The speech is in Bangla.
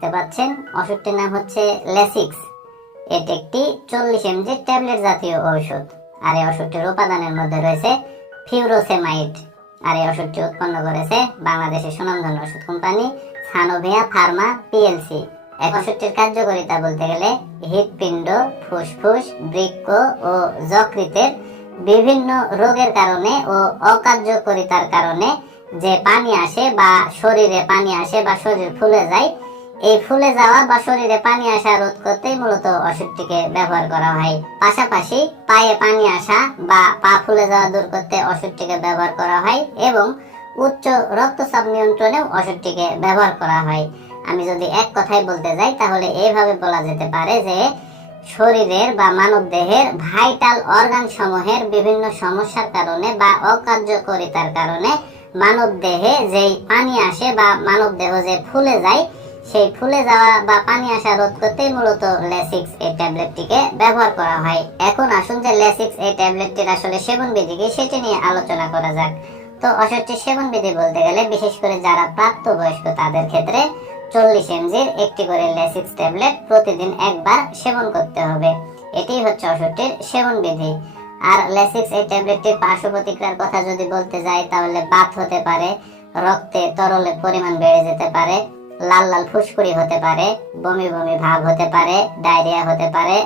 দেখতে পাচ্ছেন, ওষুধটির নাম হচ্ছে লেসিক্স। এটি একটি চল্লিশ এমজি ট্যাবলেট জাতীয় ঔষধ। আর এই ওষুধটির উপাদানের মধ্যে রয়েছে ফিউরোসেমাইড। আর এই ওষুধটি উৎপন্ন করেছে বাংলাদেশের সুনামধন্য ওষুধ কোম্পানি সানোভিয়া ফার্মা পিএলসি। এক ওষুধটির কার্যকারিতা বলতে গেলে হৃৎপিণ্ড, ফুসফুস, বৃক্ক ও যকৃতের বিভিন্ন রোগের কারণে ও অকার্যকরিতার কারণে যে পানি আসে বা শরীরে পানি আসে বা শরীর ফুলে যায় এই ফুলে যাওয়া বা শরীরে পানি আসা রোধ করতেই মূলত ওষুধটিকে ব্যবহার করা হয়। পাশাপাশি পায়ে পানি আসা বা পা ফুলে যাওয়া দূর করতে ওষুধটিকে ব্যবহার করা হয় এবং উচ্চ রক্তচাপ নিয়ন্ত্রণেও ওষুধটিকে ব্যবহার করা হয়। আমি যদি এক কথায় বলতে যাই, তাহলে এইভাবে বলা যেতে পারে যে শরীরের বা মানব দেহের ভাইটাল অর্গান সমূহের বিভিন্ন সমস্যার কারণে বা অকার্যকরিতার কারণে মানব দেহে যেই পানি আসে বা মানব দেহ যে ফুলে যায় সেই ফুলে যাওয়া বা পানি আসা রোধ করতেই মূলত লেসিক্স এই ট্যাবলেটটিকে ব্যবহার করা হয়। এখন আসুন যে লেসিক্স এই ট্যাবলেটটির আসলে সেবন বিধি কি সেটি নিয়ে আলোচনা করা যাক। তো ওষুধটির সেবন বিধি বলতে গেলে বিশেষ করে যারা প্রাপ্তবয়স্ক তাদের ক্ষেত্রে চল্লিশ এমজির একটি করে লেসিক্স ট্যাবলেট প্রতিদিন একবার সেবন করতে হবে। এটি হচ্ছে ওষুধটির সেবন বিধি আর লেসিক্স এই ট্যাবলেটটির পার্শ্ব প্রতিক্রিয়ার কথা যদি বলতে যাই, তাহলে বাত হতে পারে, রক্তে তরলের পরিমাণ বেড়ে যেতে পারে লাল লাল ফুসকুড়ি হতে পারে বমি বমি ভাব হতে পারে ডায়রিয়া হতে পারে